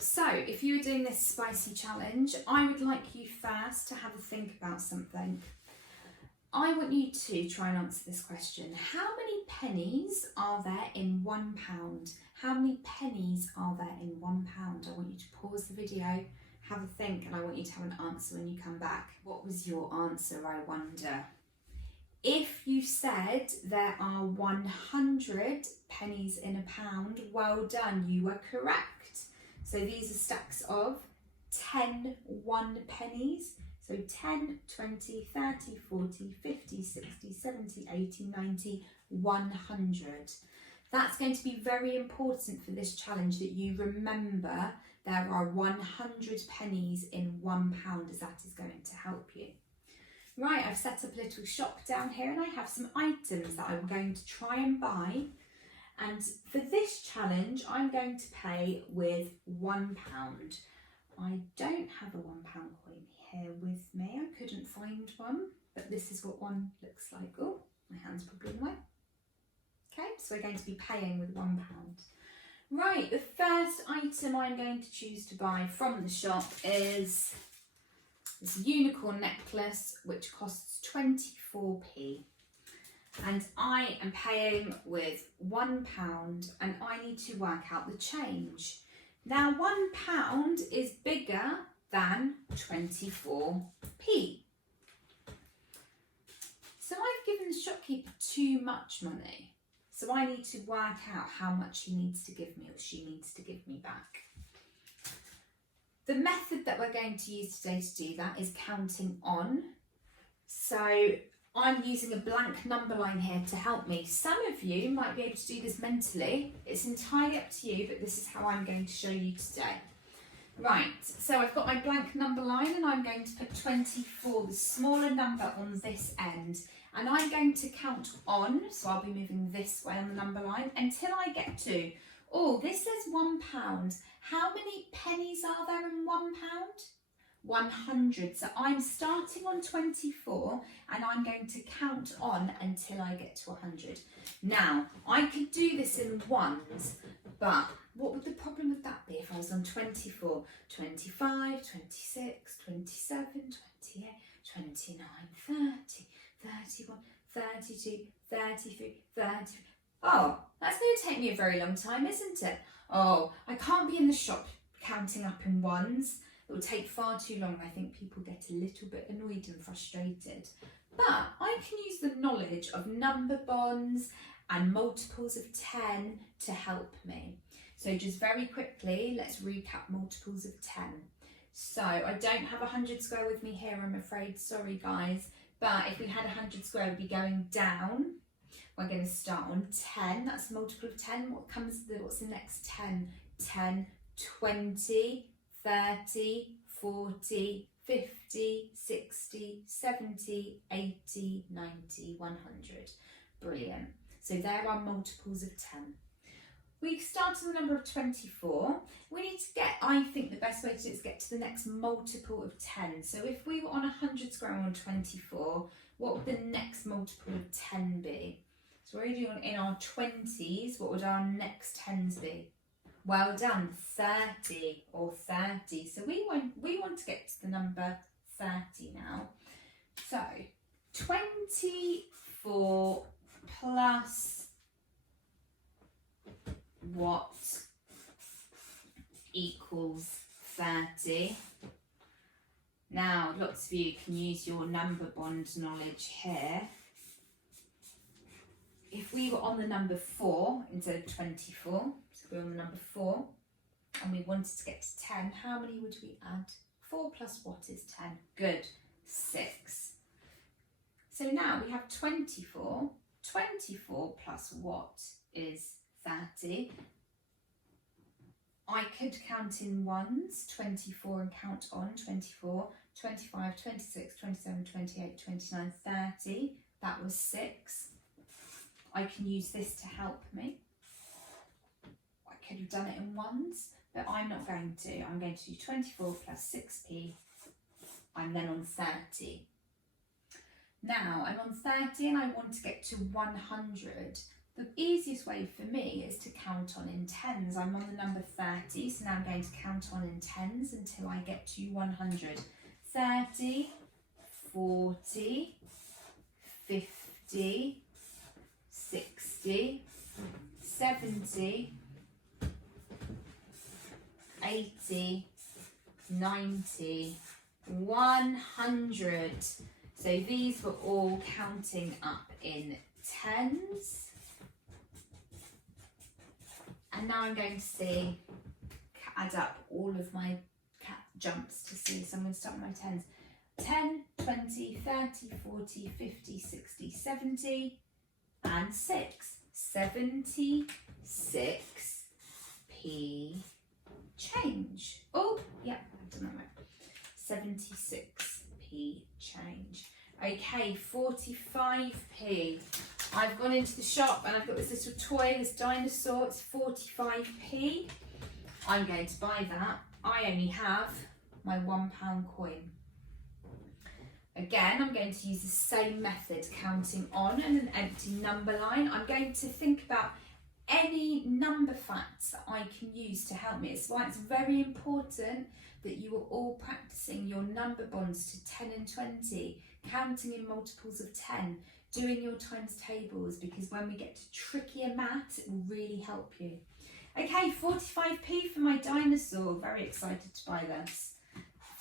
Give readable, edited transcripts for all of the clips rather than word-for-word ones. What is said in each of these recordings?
So if you were doing this spicy challenge, I would like you first to have a think about something. I want you to try and answer this question. How many pennies are there in £1? How many pennies are there in £1? I want you to pause the video, have a think, and I want you to have an answer when you come back. What was your answer, I wonder? If you said there are 100 pennies in a pound, well done, you were correct. So these are stacks of 10 1 pennies. So 10, 20, 30, 40, 50, 60, 70, 80, 90, 100. That's going to be very important for this challenge that you remember there are 100 pennies in £1, as that is going to help you. Right, I've set up a little shop down here and I have some items that I'm going to try and buy. And for this challenge, I'm going to pay with £1. I don't have a £1 coin here with me. I couldn't find one, but this is what one looks like. Oh, my hand's probably in the way. Okay, so we're going to be paying with £1. Right, the first item I'm going to choose to buy from the shop is this unicorn necklace, which costs 24p. And I am paying with £1 and I need to work out the change. Now £1 is bigger than 24p. So I've given the shopkeeper too much money. So I need to work out how much he needs to give me or she needs to give me back. The method that we're going to use today to do that is counting on. So I'm using a blank number line here to help me. Some of you might be able to do this mentally. It's entirely up to you, but this is how I'm going to show you today. Right, so I've got my blank number line and I'm going to put 24, the smaller number, on this end. And I'm going to count on, so I'll be moving this way on the number line, until I get to, oh, this says £1. How many pennies are there in £1? 100. So I'm starting on 24 and I'm going to count on until I get to 100. Now, I could do this in ones, but what would the problem with that be if I was on 24? 25, 26, 27, 28, 29, 30, 31, 32, 33, 34. Oh, that's going to take me a very long time, isn't it? Oh, I can't be in the shop counting up in ones. It will take far too long. I think people get a little bit annoyed and frustrated. But I can use the knowledge of number bonds and multiples of 10 to help me. So just very quickly, let's recap multiples of 10. So I don't have 100 square with me here, I'm afraid. Sorry, guys. But if we had 100 square, we'd be going down. We're going to start on 10. That's a multiple of 10. What's the next 10? 10, 20, 30, 40, 50, 60, 70, 80, 90, 100. Brilliant. So there are multiples of 10. We start on the number of 24. We need to get, I think the best way to do it is get to the next multiple of 10. So if we were on 100 square on 24, what would the next multiple of 10 be? So we're already in our 20s, what would our next 10s be? Well done, 30 or 30. So we want to get to the number 30 now. So 24 plus what equals 30? Now, lots of you can use your number bond knowledge here. If we were on the number 4 instead of 24, so we're on the number 4, and we wanted to get to 10, how many would we add? 4 plus what is 10? Good, 6. So now we have 24. 24 plus what is 30? I could count in ones, 24, and count on 24, 25, 26, 27, 28, 29, 30. That was 6. I can use this to help me. I could have done it in ones, but I'm not going to. I'm going to do 24 plus 6p. I'm then on 30. Now I'm on 30 and I want to get to 100. The easiest way for me is to count on in tens. I'm on the number 30, so now I'm going to count on in tens until I get to 100. 30, 40, 50, 60, 70, 80, 90, 100. So these were all counting up in tens. And now I'm going to add up all of my jumps to see. So I'm going to start with my tens. 10, 20, 30, 40, 50, 60, 70, and 6. 76p change. Oh, yeah, I've done that right. 76p change. Okay, 45p. I've gone into the shop and I've got this little toy, this dinosaur. It's 45p. I'm going to buy that. I only have my £1 coin. Again, I'm going to use the same method, counting on and an empty number line. I'm going to think about any number facts that I can use to help me. It's why it's very important that you are all practicing your number bonds to 10 and 20, counting in multiples of 10, doing your times tables, because when we get to trickier maths, it will really help you. Okay, 45p for my dinosaur. Very excited to buy this.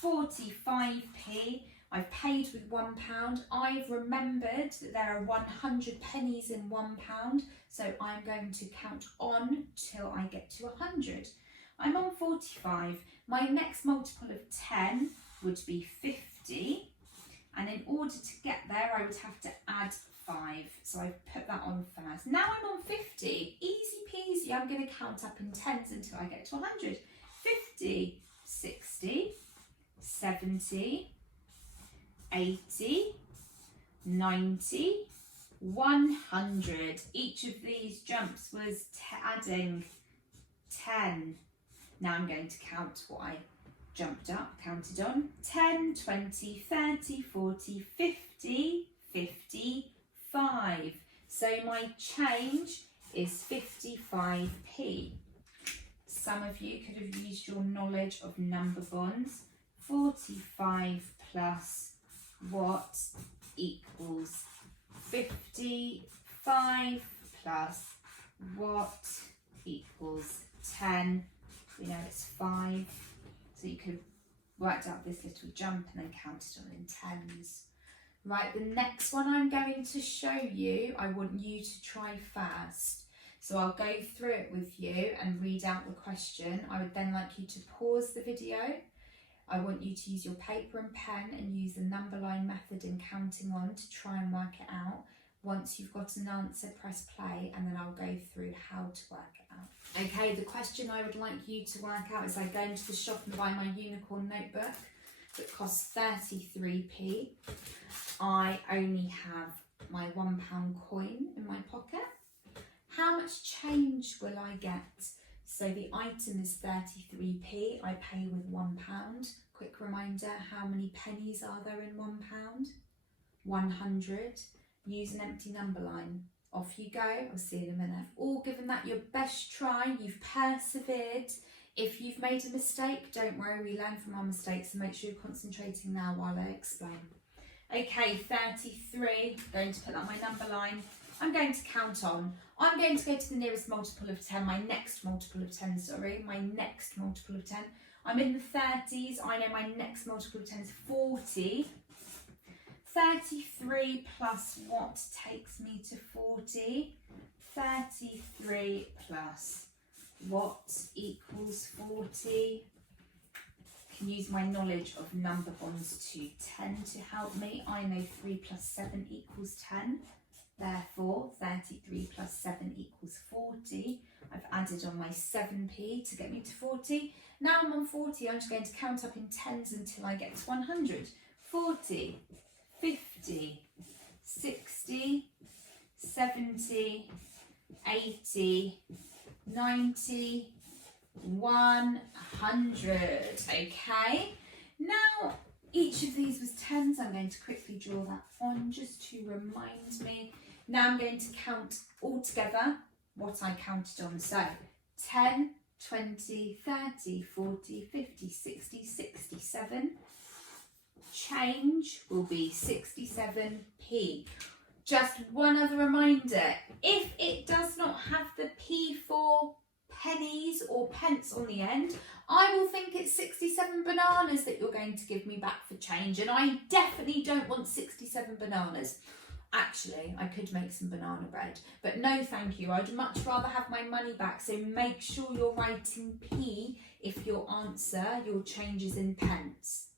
45p. I've paid with £1. I've remembered that there are 100 pennies in £1, so I'm going to count on till I get to 100. I'm on 45. My next multiple of 10 would be 50, and in order to get there I would have to add 5, so I've put that on first. Now I'm on 50, easy peasy. I'm going to count up in tens until I get to 100. 50, 60, 70, 80, 90, 100. Each of these jumps was adding 10. Now I'm going to count what I jumped up, counted on. 10, 20, 30, 40, 50, 55. So my change is 55p. Some of you could have used your knowledge of number bonds. 45 plus what equals 55 plus what equals 10. We know it's 5, so you could have worked out this little jump and then counted on in tens. Right, the next one I'm going to show you, I want you to try first. So I'll go through it with you and read out the question. I would then like you to pause the video. I want you to use your paper and pen and use the number line method in counting on to try and work it out. Once you've got an answer, press play, and then I'll go through how to work it out. Okay, the question I would like you to work out is I go into the shop and buy my unicorn notebook that costs 33p. I only have my £1 coin in my pocket. How much change will I get? So the item is 33p, I pay with £1. Quick reminder, how many pennies are there in £1? 100. Use an empty number line. Off you go, I'll see you in a minute. All given that your best try, you've persevered. If you've made a mistake, don't worry, we learn from our mistakes, so make sure you're concentrating now while I explain. Okay, 33, going to put that on my number line. I'm going to count on. I'm going to go to the nearest multiple of 10, my next multiple of 10, my next multiple of 10. I'm in the 30s, I know my next multiple of 10 is 40. 33 plus what takes me to 40? 33 plus what equals 40? Can use my knowledge of number bonds to 10 to help me. I know 3 plus 7 equals 10. Therefore, 33 plus 7 equals 40. I've added on my 7p to get me to 40. Now I'm on 40, I'm just going to count up in tens until I get to 100. 40, 50, 60, 70, 80, 90, 100. Okay, now each of these was tens. I'm going to quickly draw that on just to remind me. Now I'm going to count all together what I counted on. So 10, 20, 30, 40, 50, 60, 67. Change will be 67p. Just one other reminder, if it does not have the P for pennies or pence on the end, I will think it's 67 bananas that you're going to give me back for change, and I definitely don't want 67 bananas. Actually, I could make some banana bread, but no thank you. I'd much rather have my money back, so make sure you're writing P if your answer, your change is in pence.